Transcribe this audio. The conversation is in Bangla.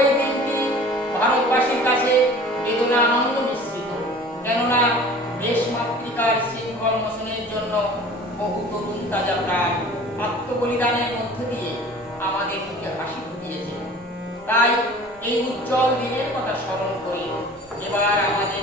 এই দিনটি ভারতবাসীর কাছে বেদনা আনন্দ মিশ্রিত। কেননা দেশ মাতৃকার শৃঙ্খল জন্য বহু তরুণ তাজা প্রাণ আত্মবলিদানের মধ্য দিয়ে আমাদের মুখে হাসি ফুটিয়েছে। তাই এই উজ্জ্বল দিনের কথা স্মরণ করি এবার আমাদের